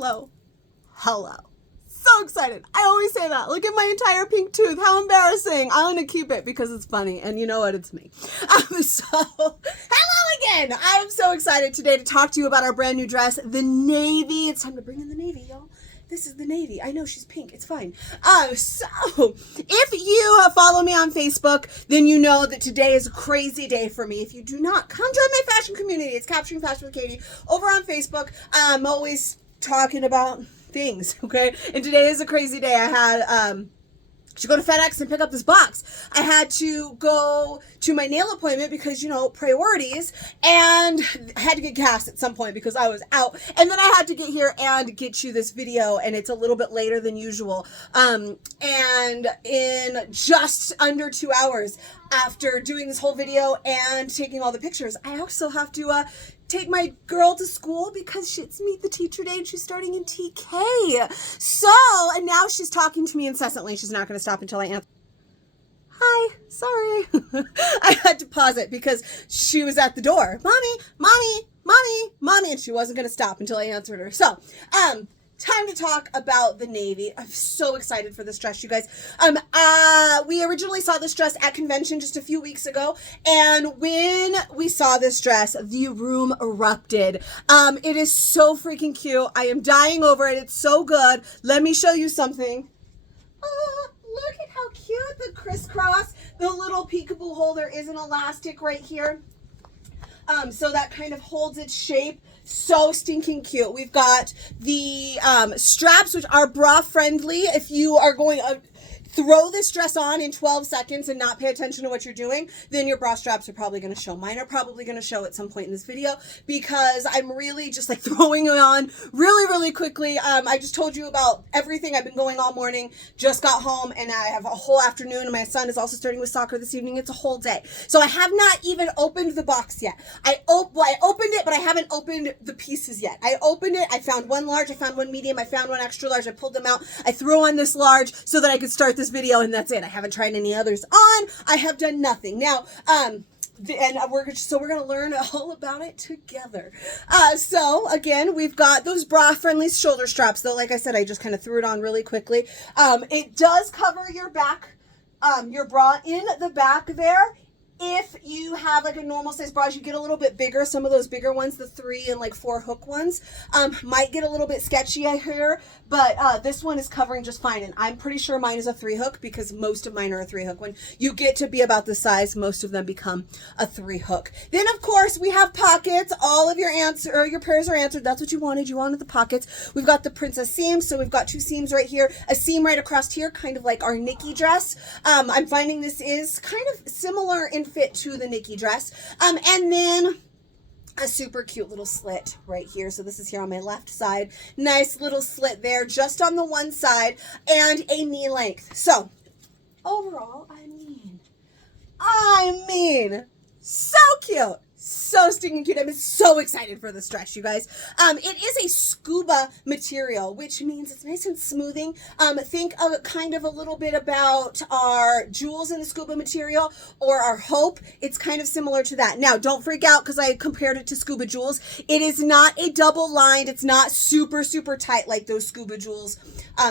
Hello. Hello. So excited. I always say that. Look at my entire pink tooth. How embarrassing. I'm going to keep it because it's funny. And you know what? It's me. Hello again. I'm so excited today to talk to you about our brand new dress, the navy. It's time to bring in the navy, y'all. This is the navy. I know she's pink. It's fine. So if you follow me on Facebook, then you know that today is a crazy day for me. If you do not, come join my fashion community. It's Capturing Fashion with Katie over on Facebook. I'm always talking about things, okay? And today is a crazy day. I had to go to FedEx and pick up this box. I had to go to my nail appointment because, you know, priorities, and I had to get gas at some point because I was out. And then I had to get here and get you this video, and it's a little bit later than usual. And in just under 2 hours after doing this whole video and taking all the pictures, I also have to take my girl to school because it's Meet the Teacher Day and she's starting in TK. So, and now she's talking to me incessantly. She's not going to stop until I answer. Hi, sorry. I had to pause it because she was at the door. Mommy, mommy, mommy, mommy. And she wasn't going to stop until I answered her. So, time to talk about the navy. I'm so excited for this dress, you guys. We originally saw this dress at convention just a few weeks ago, and when we saw this dress, the room erupted. It is so freaking cute. I am dying over it. It's so good. Let me show you something. Look at how cute the crisscross, the little peekaboo hole. There is an elastic right here. So that kind of holds its shape. So stinking cute. We've got the straps, which are bra friendly. If you are going to throw this dress on in 12 seconds and not pay attention to what you're doing, then your bra straps are probably going to show. Mine are probably going to show at some point in this video because I'm really just like throwing it on really quickly. I just told you about everything. I've been going all morning, just got home, and I have a whole afternoon, and my son is also starting with soccer this evening. It's a whole day. So I have not even opened the box yet. I opened it, but I haven't opened the pieces yet. I opened it. I found one large. I found one medium. I found one extra large. I pulled them out. I threw on this large so that I could start this video, and that's it. I haven't tried any others on. I have done nothing. Now, we're going to learn all about it together. So again, we've got those bra friendly shoulder straps, though. Like I said, I just kind of threw it on really quickly. It does cover your back, your bra in the back there. If you have like a normal size bra, you get a little bit bigger. Some of those bigger ones, the 3 and like 4 hook ones, might get a little bit sketchy, I hear, but this one is covering just fine. And I'm pretty sure mine is a 3 hook because most of mine are a 3 hook. When you get to be about this size, most of them become a 3 hook. Then of course we have pockets. All of your prayers are answered. That's what you wanted. You wanted the pockets. We've got the princess seams. So we've got 2 seams right here, a seam right across here, kind of like our Nikki dress. I'm finding this is kind of similar in fit to the Nikki dress. And then a super cute little slit right here. So this is here on my left side. Nice little slit there just on the one side, and a knee length. So overall, I mean, so cute. So stinking cute. I'm so excited for this dress, you guys. It is a scuba material, which means it's nice and smoothing. Think of kind of a little bit about our jewels in the scuba material or our hope. It's kind of similar to that. Now, don't freak out because I compared it to scuba jewels. It is not a double lined. It's not super tight like those scuba jewels,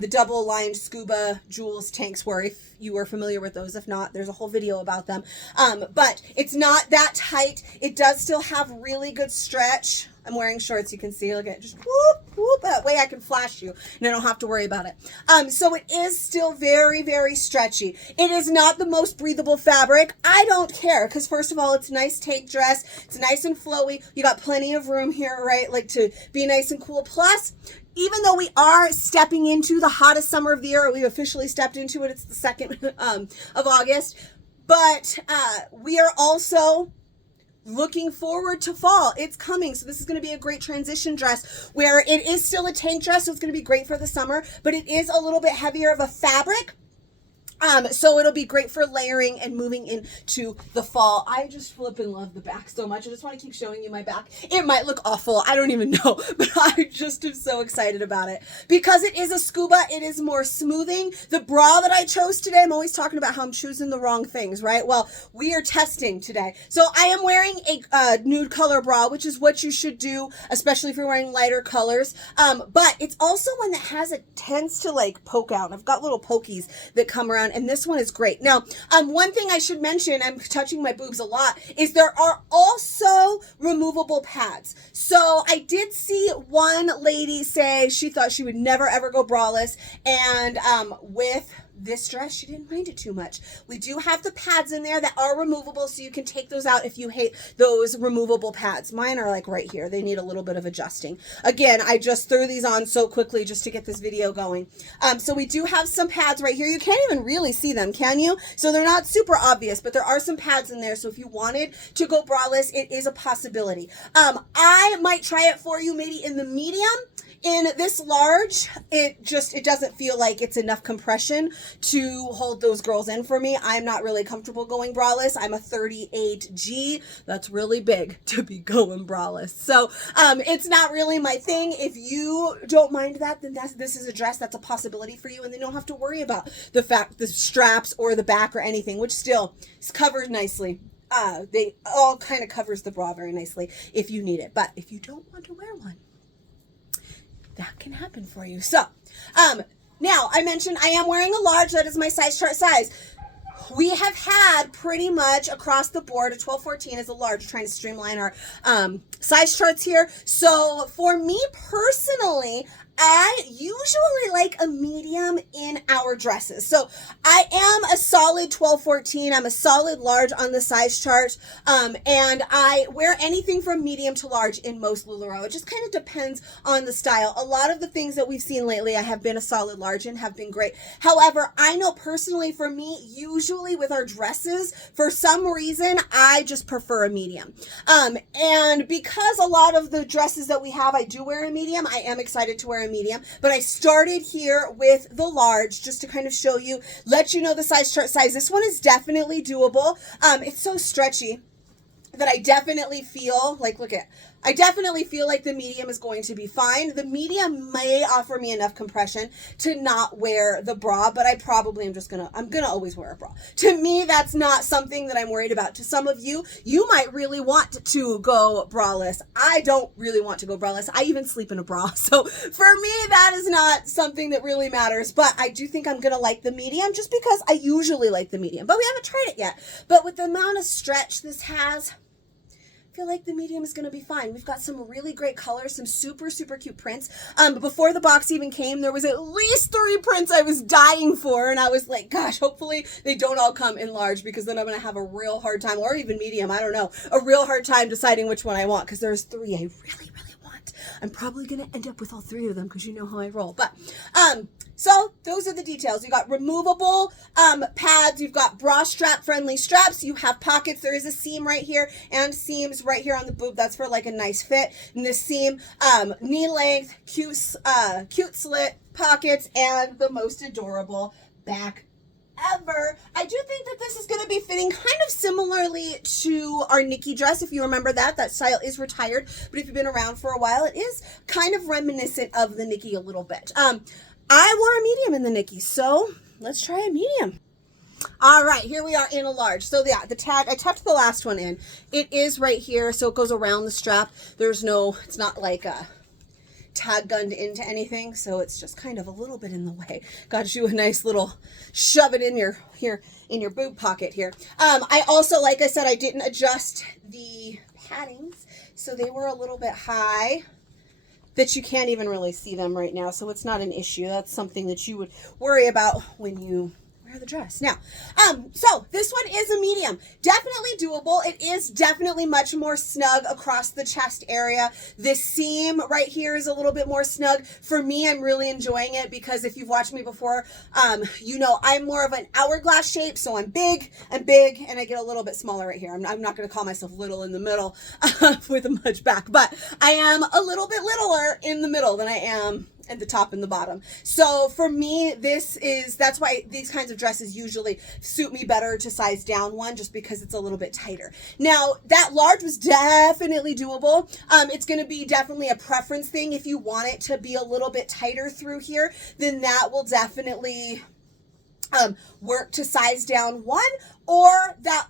the double lined scuba jewels tanks were, if you are familiar with those. If not, there's a whole video about them. But it's not that tight. It does still have really good stretch. I'm wearing shorts, you can see. Look at it, just whoop, whoop. That way I can flash you and I don't have to worry about it. So it is still very stretchy. It is not the most breathable fabric. I don't care because first of all, it's a nice tank dress. It's nice and flowy. You got plenty of room here, right? Like to be nice and cool. Plus, even though we are stepping into the hottest summer of the year, we've officially stepped into it. It's the 2nd of August. But we are also looking forward to fall. It's coming. So this is going to be a great transition dress where it is still a tank dress. So it's going to be great for the summer, but it is a little bit heavier of a fabric. So it'll be great for layering and moving into the fall. I just flippin' love the back so much. I just want to keep showing you my back. It might look awful. I don't even know, but I just am so excited about it. Because it is a scuba, it is more smoothing. The bra that I chose today, I'm always talking about how I'm choosing the wrong things, right? Well, we are testing today. So I am wearing a nude color bra, which is what you should do, especially if you're wearing lighter colors. But it's also one that tends to like poke out. I've got little pokies that come around, and this one is great. Now, one thing I should mention, I'm touching my boobs a lot, is there are also removable pads. So I did see one lady say she thought she would never ever go braless, and with this dress, she didn't mind it too much. We do have the pads in there that are removable, so you can take those out if you hate those removable pads. Mine are like right here. They need a little bit of adjusting. Again, I just threw these on so quickly just to get this video going. So we do have some pads right here. You can't even really see them, can you? So they're not super obvious, but there are some pads in there. So if you wanted to go braless, it is a possibility. I might try it for you maybe in the medium. In this large, it doesn't feel like it's enough compression to hold those girls in for me. I'm not really comfortable going braless. I'm a 38G. That's really big to be going braless. So it's not really my thing. If you don't mind that, then this is a dress that's a possibility for you, and then you don't have to worry about the straps or the back or anything, which still is covered nicely. They all kind of covers the bra very nicely if you need it. But if you don't want to wear one, that can happen for you. So, now I mentioned I am wearing a large. That is my size chart size. We have had pretty much across the board, a 12-14 is a large. We're trying to streamline our size charts here. So for me personally, I usually like a medium in our dresses. So I am a solid 12-14. I'm a solid large on the size chart. And I wear anything from medium to large in most LuLaRoe. It just kind of depends on the style. A lot of the things that we've seen lately, I have been a solid large and have been great. However, I know personally for me, usually with our dresses, for some reason, I just prefer a medium. And because a lot of the dresses that we have, I do wear a medium, I am excited to wear a medium, but I started here with the large just to kind of show you, let you know the size chart size. This one is definitely doable. It's so stretchy that I definitely feel like, I definitely feel like the medium is going to be fine. The medium may offer me enough compression to not wear the bra, but I probably am I'm gonna always wear a bra. To me, that's not something that I'm worried about. To some of you, you might really want to go braless. I don't really want to go braless. I even sleep in a bra. So for me, that is not something that really matters, but I do think I'm gonna like the medium just because I usually like the medium, but we haven't tried it yet. But with the amount of stretch this has, I feel like the medium is going to be fine. We've got some really great colors, some super, super cute prints. Before the box even came, there was at least 3 prints I was dying for, and I was like, gosh, hopefully they don't all come in large, because then I'm going to have a real hard time, or even medium, I don't know, a real hard time deciding which one I want, because there's 3 I really, really want. I'm probably going to end up with all 3 of them, because you know how I roll. But, so those are the details. You got removable pads. You've got bra strap friendly straps. You have pockets. There is a seam right here and seams right here on the boob. That's for like a nice fit. And this seam, knee length, cute slit pockets, and the most adorable back ever. I do think that this is going to be fitting kind of similarly to our Nikki dress. If you remember that style is retired, but if you've been around for a while, it is kind of reminiscent of the Nikki a little bit. I wore a medium in the Nikki, so let's try a medium. All right, here we are in a large. So yeah, the tag, I tucked the last one in. It is right here, so it goes around the strap. It's not like a tag gunned into anything, so it's just kind of a little bit in the way. Got you a nice little shove it in your boob pocket here. I also, like I said, I didn't adjust the paddings, so they were a little bit high, that you can't even really see them right now, so it's not an issue. That's something that you would worry about when you wear the dress. Now, so this one is a medium. Definitely doable. It is definitely much more snug across the chest area. This seam right here is a little bit more snug. For me, I'm really enjoying it because if you've watched me before, you know I'm more of an hourglass shape, so I'm big, and I get a little bit smaller right here. I'm not going to call myself little in the middle with a much back, but I am a little bit littler in the middle than I am and the top and the bottom. So for me, that's why these kinds of dresses usually suit me better to size down one, just because it's a little bit tighter. Now, that large was definitely doable. It's going to be definitely a preference thing. If you want it to be a little bit tighter through here, then that will definitely work to size down one, or that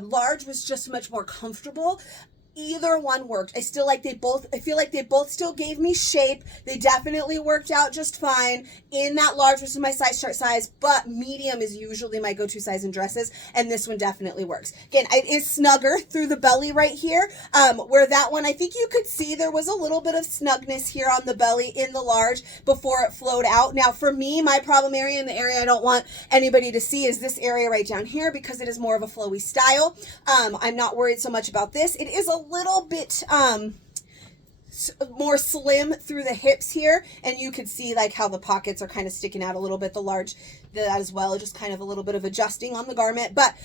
large was just much more comfortable. Either one worked. I feel like they both still gave me shape. They definitely worked out just fine. In that large, which is my size chart size, but medium is usually my go-to size in dresses, and this one definitely works. Again, it is snugger through the belly right here, where that one, I think you could see there was a little bit of snugness here on the belly in the large before it flowed out. Now, for me, my problem area and the area I don't want anybody to see is this area right down here, because it is more of a flowy style. I'm not worried so much about this. It is a little bit more slim through the hips here, and you could see like how the pockets are kind of sticking out a little bit, the large, that as well, just kind of a little bit of adjusting on the garment. But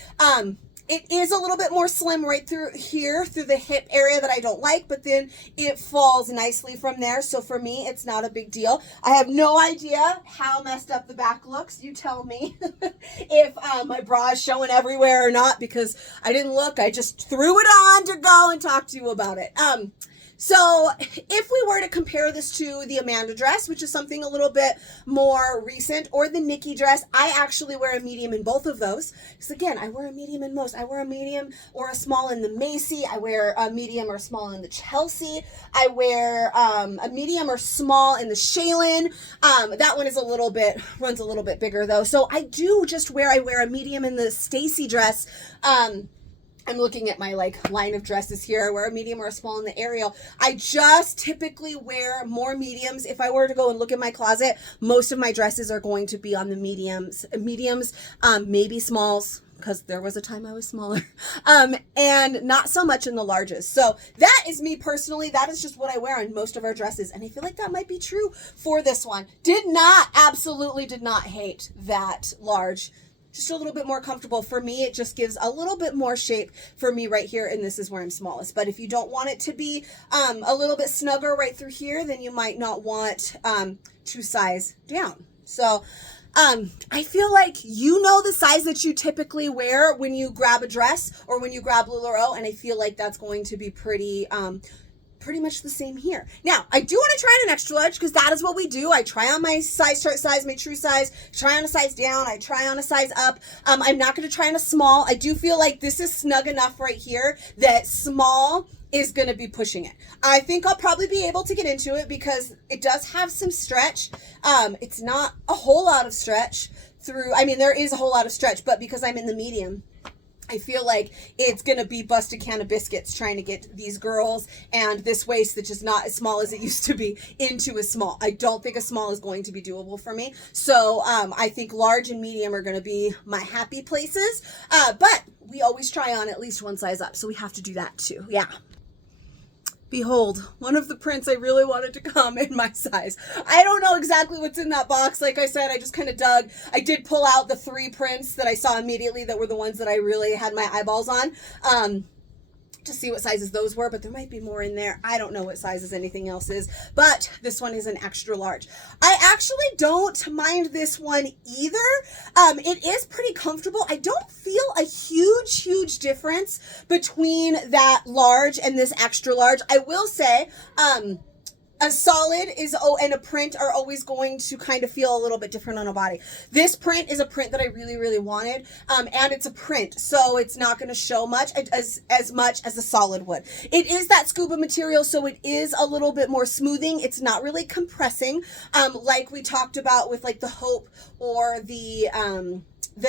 it is a little bit more slim right through here, through the hip area, that I don't like, but then it falls nicely from there. So for me, it's not a big deal. I have no idea how messed up the back looks. You tell me if my bra is showing everywhere or not, because I didn't look. I just threw it on to go and talk to you about it. So if we were to compare this to the Amanda dress, which is something a little bit more recent, or the Nikki dress, I actually wear a medium in both of those. Because again, I wear a medium in most. I wear a medium or a small in the Macy. I wear a medium or small in the Chelsea. I wear a medium or small in the Shaylin. That one is runs a little bit bigger though. So I wear a medium in the Stacy dress. I'm looking at my line of dresses here. I wear a medium or a small in the Ariel. I just typically wear more mediums. If I were to go and look at my closet, most of my dresses are going to be on the mediums, maybe smalls, because there was a time I was smaller, and not so much in the larges. So that is me personally. That is just what I wear on most of our dresses, and I feel like that might be true for this one. Absolutely did not hate that large. Just a little bit more comfortable. For me, it just gives a little bit more shape for me right here, and this is where I'm smallest. But if you don't want it to be a little bit snugger right through here, then you might not want to size down. So I feel like you know the size that you typically wear when you grab a dress or when you grab LuLaRoe, and I feel like that's going to be pretty much the same here. Now, I do want to try on an extra large, because that is what we do. I try on my size chart size, my true size, try on a size down, I try on a size up. I'm not going to try on a small. I do feel like this is snug enough right here that small is going to be pushing it. I think I'll probably be able to get into it because it does have some stretch. It's not a whole lot of stretch through, there is a whole lot of stretch, but because I'm in the medium, I feel like it's going to be busted can of biscuits trying to get these girls and this waist that's just not as small as it used to be into a small. I don't think a small is going to be doable for me. So I think large and medium are going to be my happy places. But we always try on at least one size up. So we have to do that too. Yeah. Behold, one of the prints I really wanted to come in my size. I don't know exactly what's in that box. Like I said, I just kind of dug. I did pull out the 3 prints that I saw immediately that were the ones that I really had my eyeballs on. To see what sizes those were, but there might be more in there. I don't know what sizes anything else is, but this one is an extra large. I actually don't mind this one either. It is pretty comfortable. I don't feel a huge difference between that large and this extra large. I will say, a solid and a print are always going to kind of feel a little bit different on a body. This print is a print that I really wanted, and it's a print, so it's not going to show much as much as a solid would. It is that Scuba material, so it is a little bit more smoothing. It's not really compressing, like we talked about with like the Hope or the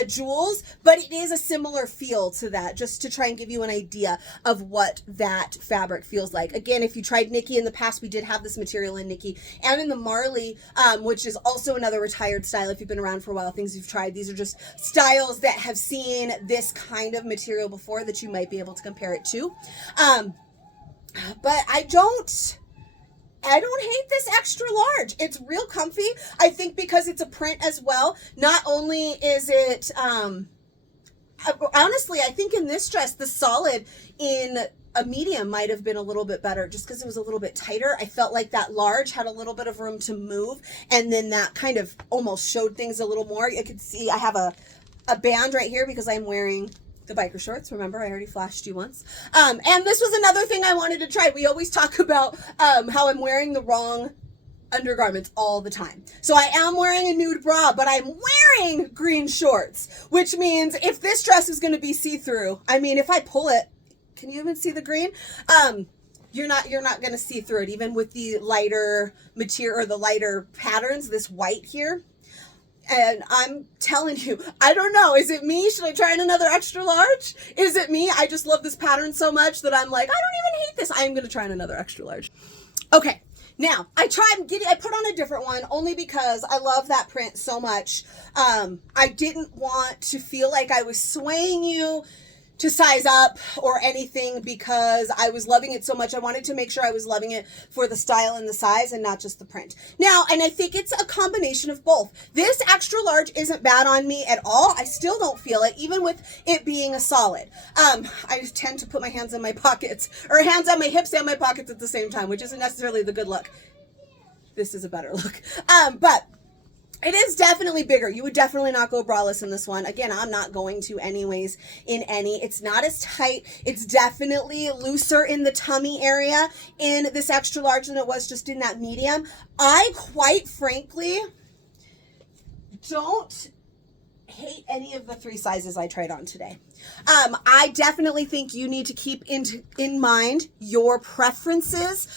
jewels, but it is a similar feel to that, just to try and give you an idea of what that fabric feels like. Again, if you tried Nikki in the past, we did have this material in Nikki and in the Marley, which is also another retired style. If you've been around for a while, things you've tried, these are just styles that have seen this kind of material before that you might be able to compare it to. But I don't hate this extra large. It's real comfy. I think because it's a print as well, not only is it, honestly, I think in this dress, the solid in a medium might have been a little bit better just because it was a little bit tighter. I felt like that large had a little bit of room to move, and then that kind of almost showed things a little more. You could see I have a band right here because I'm wearing the biker shorts. Remember, I already flashed you once. And this was another thing I wanted to try. We always talk about how I'm wearing the wrong undergarments all the time. So I am wearing a nude bra, but I'm wearing green shorts, which means if this dress is going to be see-through, I mean, if I pull it, can you even see the green? You're not going to see through it, even with the lighter material or the lighter patterns, this white here. And I'm telling you, I don't know. Is it me? Should I try in another extra large? Is it me? I just love this pattern so much that I'm like, I don't even hate this. I'm going to try in another extra large. Okay. Now, I put on a different one only because I love that print so much. I didn't want to feel like I was swaying you to size up or anything because I was loving it so much. I wanted to make sure I was loving it for the style and the size and not just the print. Now, and I think it's a combination of both. This extra large isn't bad on me at all. I still don't feel it, even with it being a solid. I just tend to put my hands in my pockets, or hands on my hips and my pockets at the same time, which isn't necessarily the good look. This is a better look. But it is definitely bigger. You would definitely not go braless in this one. Again, I'm not going to anyways in any. It's not as tight. It's definitely looser in the tummy area in this extra large than it was just in that medium. I quite frankly don't hate any of the 3 sizes I tried on today. I definitely think you need to keep in mind your preferences,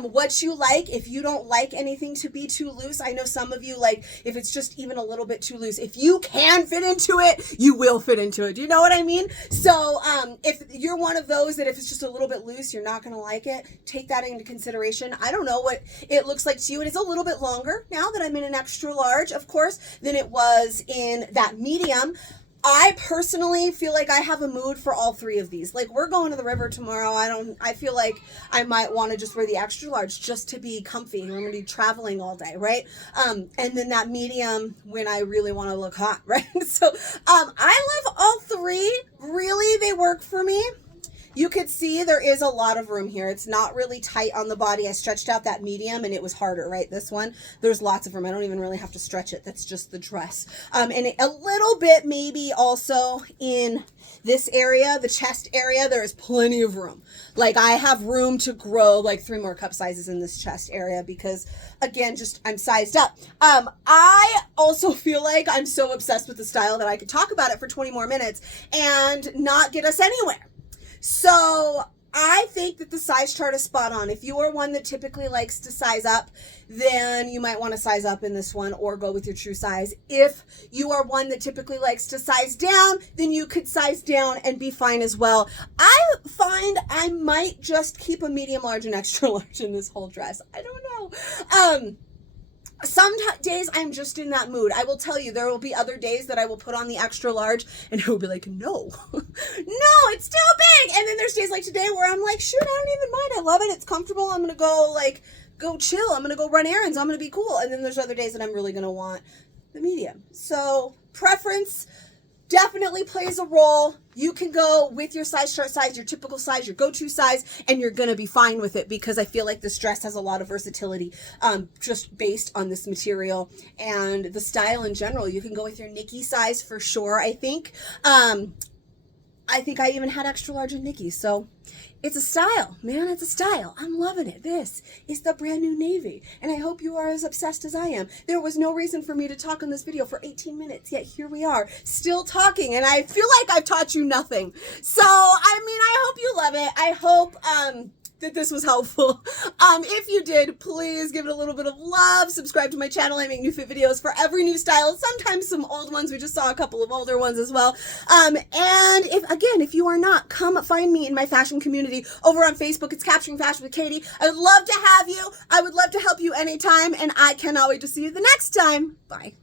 what you like. If you don't like anything to be too loose, I know some of you like if it's just even a little bit too loose. If you can fit into it, you will fit into it. Do you know what I mean? So if you're one of those that if it's just a little bit loose, you're not going to like it, take that into consideration. I don't know what it looks like to you. It is a little bit longer now that I'm in an extra large, of course, than it was in that medium. I personally feel like I have a mood for all 3 of these. Like, we're going to the river tomorrow. I feel like I might want to just wear the extra large just to be comfy. We're going to be traveling all day, right? And then that medium when I really want to look hot, right? So, I love all 3. Really, they work for me. You could see there is a lot of room here. It's not really tight on the body. I stretched out that medium and it was harder, right? This one, there's lots of room. I don't even really have to stretch it. That's just the dress. And a little bit maybe also in this area, the chest area, there is plenty of room. Like I have room to grow like 3 more cup sizes in this chest area because again, just I'm sized up. I also feel like I'm so obsessed with the style that I could talk about it for 20 more minutes and not get us anywhere. So I think that the size chart is spot on. If you are one that typically likes to size up, then you might want to size up in this one or go with your true size. If you are one that typically likes to size down, then you could size down and be fine as well. I find I might just keep a medium large and extra large in this whole dress. I don't know. Some days I'm just in that mood. I will tell you, there will be other days that I will put on the extra large and it will be like, no, no, it's too big. And then there's days like today where I'm like, shoot, I don't even mind. I love it. It's comfortable. I'm going to go chill. I'm going to go run errands. I'm going to be cool. And then there's other days that I'm really going to want the medium. So preference definitely plays a role. You can go with your size chart size, your typical size, your go-to size, and you're going to be fine with it because I feel like this dress has a lot of versatility just based on this material and the style in general. You can go with your Nikki size for sure, I think. I think I even had extra large in Nikki, so it's a style, man. It's a style. I'm loving it. This is the brand new navy, and I hope you are as obsessed as I am. There was no reason for me to talk on this video for 18 minutes, yet here we are, still talking, and I feel like I've taught you nothing. So, I mean, I hope you love it. I hope that this was helpful. If you did, please give it a little bit of love. Subscribe to my channel. I make new fit videos for every new style. Sometimes some old ones. We just saw a couple of older ones as well. And if you are not, come find me in my fashion community over on Facebook. It's Capturing Fashion with Katie. I would love to have you. I would love to help you anytime. And I cannot wait to see you the next time. Bye.